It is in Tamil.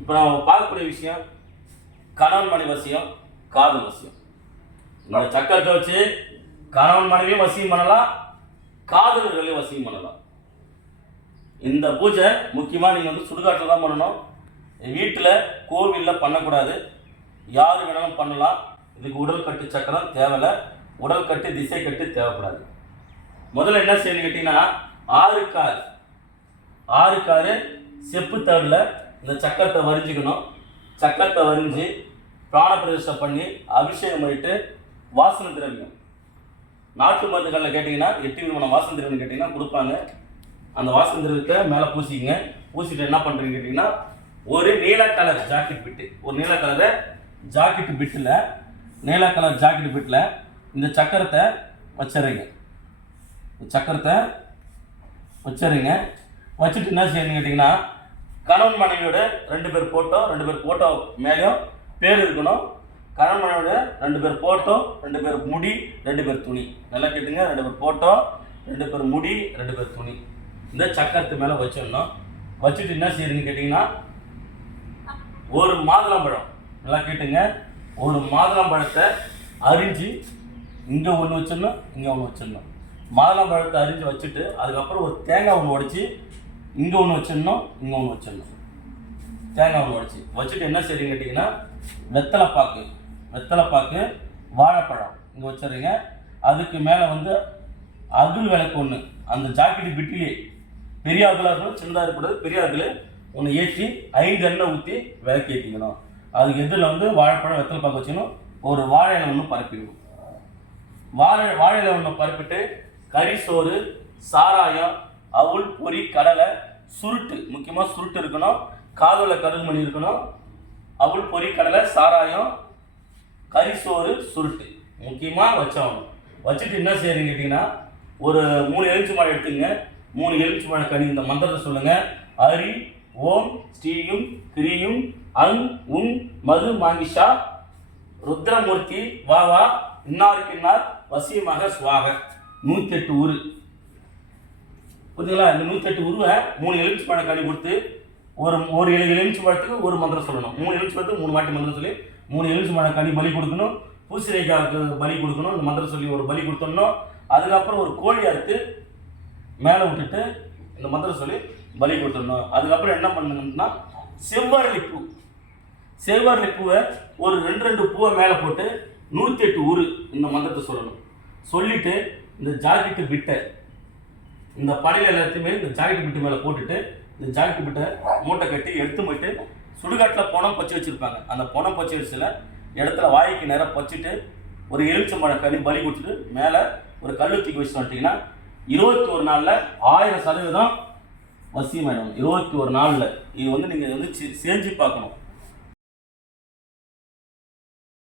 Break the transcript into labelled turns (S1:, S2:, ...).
S1: இப்போ நம்ம பார்க்கக்கூடிய விஷயம் கணவன் மனைவி வசியம் காதல் வசியம். இந்த சக்கரத்தை வச்சு கணவன் மனைவியும் வசியம் பண்ணலாம் காதலர்களையும் வசியம் பண்ணலாம். இந்த பூஜை முக்கியமாக நீங்கள் வந்து சுடுகாட்டில் தான் பண்ணணும். வீட்டில் கோவிலில் பண்ணக்கூடாது. யார் வேணாலும் பண்ணலாம். இதுக்கு உடல் கட்டு சக்கரம் தேவையில்ல. உடல் கட்டு திசை கட்டு தேவைப்படாது. முதல்ல என்ன செய்யணும் கேட்டிங்கன்னா ஆறு கார் ஆறு காரு செப்பு தவிரில் இந்த சக்கரத்தை வரிஞ்சிக்கணும். சக்கரத்தை வரிஞ்சு பிராண பண்ணி அபிஷேகம் பண்ணிட்டு வாசனை திரவியம் நாட்டு மருந்துகளில் கேட்டிங்கன்னா எட்டு விதமான வாசனை திரவியம் கேட்டிங்கன்னா கொடுப்பாங்க. அந்த வாசனை திரவியத்தை மேலே பூசிக்கங்க. பூசிட்டு என்ன பண்ணுறீங்கன்னு கேட்டிங்கன்னா ஒரு நீல கலர் ஜாக்கெட் பிட்டு. ஒரு நீல கலரை ஜாக்கெட் பிட்டில் நீல கலர் ஜாக்கெட் பிட்டில் இந்த சக்கரத்தை வச்சிடுறீங்க. இந்த சக்கரத்தை வச்சிடுறீங்க. வச்சுட்டு என்ன செய்யணும்னு கேட்டிங்கன்னா கணவன் மனைவியோட ரெண்டு பேர் ஃபோட்டோ ரெண்டு பேர் ஃபோட்டோ மேலேயும் பேர் இருக்கணும். கணவன் மனைவியோட ரெண்டு பேர் ஃபோட்டோ ரெண்டு பேர் முடி ரெண்டு பேர் துணி. நல்லா கேட்டுங்க. ரெண்டு பேர் ஃபோட்டோ ரெண்டு பேர் முடி ரெண்டு பேர் துணி. இந்த சக்கரத்து மேலே வச்சிடணும். வச்சுட்டு என்ன செய்யுதுன்னு கேட்டிங்கன்னா ஒரு மாதுளம்பழம். நல்லா கேட்டுங்க. ஒரு மாதுளம்பழத்தை அரிஞ்சு இங்கே ஒன்று வச்சிடணும் இங்கே ஒன்று வச்சிடணும். மாதுளம்பழத்தை அரிஞ்சு வச்சுட்டு அதுக்கப்புறம் ஒரு தேங்காய் ஒன்று உடச்சி இங்கே ஒன்று வச்சிடணும் இங்கே ஒன்று வச்சிடணும் தேங்காய் ஒன்று உடச்சி. வச்சுட்டு என்ன செய்றீங்க கேட்டிங்கன்னா வெத்தலைப்பாக்கு வெத்தலைப்பாக்கு வாழைப்பழம் இங்கே வச்சுருங்க அதுக்கு மேலே வந்து அகுல் விளக்கு ஒன்று அந்த ஜாக்கெட்டு பிட்டிலே பெரிய அகுலாக இருக்கணும் சின்னதாக இருக்கக்கூடாது. பெரிய அகுல் ஒன்று ஏற்றி ஐந்து எண்ணெய் ஊற்றி விளக்கு ஏற்றிக்கணும் அதுக்கு எதிரில் வந்து வாழைப்பழம் வெத்தலைப்பாக்கு வச்சுக்கணும். ஒரு வாழை ஒன்று பரப்பிடணும் வாழை வாழையில ஒன்று பரப்பிட்டு கறி சோறு சாராயம் அவுள் பொரி கடலை சுருட்டு முக்கியமாக சுருட்டு இருக்கணும். காதுல மணி இருக்கணும். அவுள் பொரி கடலை சாராயம் கரிசோறு சுருட்டு. முக்கியமாக வச்சவணும் வச்சுட்டு என்ன செய்யறீங்க கேட்டிங்கன்னா ஒரு மூணு எலுமிச்சை மழை எடுத்துங்க. மூணு எலுமிச்சை மழை கனி இந்த மந்திரத்தை சொல்லுங்கள் ஹரி ஓம் ஸ்ரீயும் கிரியும் அங் உங் மது மாங்கிஷா ருத்ரமூர்த்தி வா வா இன்னாருக்கு இன்னார் வசியமாக சுவாக. நூற்றி எட்டு ஊர். புரியுதுங்களா இந்த நூற்றி எட்டு உருவை மூணு எலுமிச்சு பழம் கனி கொடுத்து ஒரு ஒரு எலு எலுமிச்சு பழத்துக்கு ஒரு மந்திரம் சொல்லணும். மூணு எலுமிச்சு பழத்துக்கு மூணு வாட்டி மந்திரம் சொல்லி மூணு எலுமிச்சு பழம் கனி பலி கொடுக்கணும். பூசிரைக்காவுக்கு பலி கொடுக்கணும். இந்த மந்திரம் சொல்லி ஒரு பலி கொடுத்துடணும். அதுக்கப்புறம் ஒரு கோழி அறுத்து மேலே விட்டுட்டு இந்த மந்திரம் சொல்லி பலி கொடுத்துடணும். அதுக்கப்புறம் என்ன பண்ணணும்னா செவ்வாழி பூ செவ்வாழி பூவை ஒரு ரெண்டு ரெண்டு பூவை மேலே போட்டு நூற்றி எட்டு உரு இந்த மந்திரத்தை சொல்லணும். சொல்லிவிட்டு இந்த ஜாக்கெட்டு பிட்டை இந்த படையில் எல்லாத்தையுமே இந்த ஜாக்கெட் பிட்டு மேலே போட்டுட்டு இந்த ஜாக்கெட் பிட்டை மூட்டை கட்டி எடுத்து போயிட்டு சுடுகாட்டில் பணம் பச்சி வச்சுருப்பாங்க. அந்த பணம் பச்சி வச்சில் இடத்துல வாய்க்கு நேராக பச்சிட்டு ஒரு எலுமிச்சம்பழம் கனி பலி கொடுத்துட்டு மேலே ஒரு கல் தூக்கி வச்சு வந்துட்டிங்கன்னா இருபத்தி ஒரு நாளில் ஆயிரம் சதவீதம் வசியமாயிடும். இருபத்தி ஒரு நாளில். இது வந்து நீங்கள் வந்து செ- செஞ்சு பார்க்கணும்.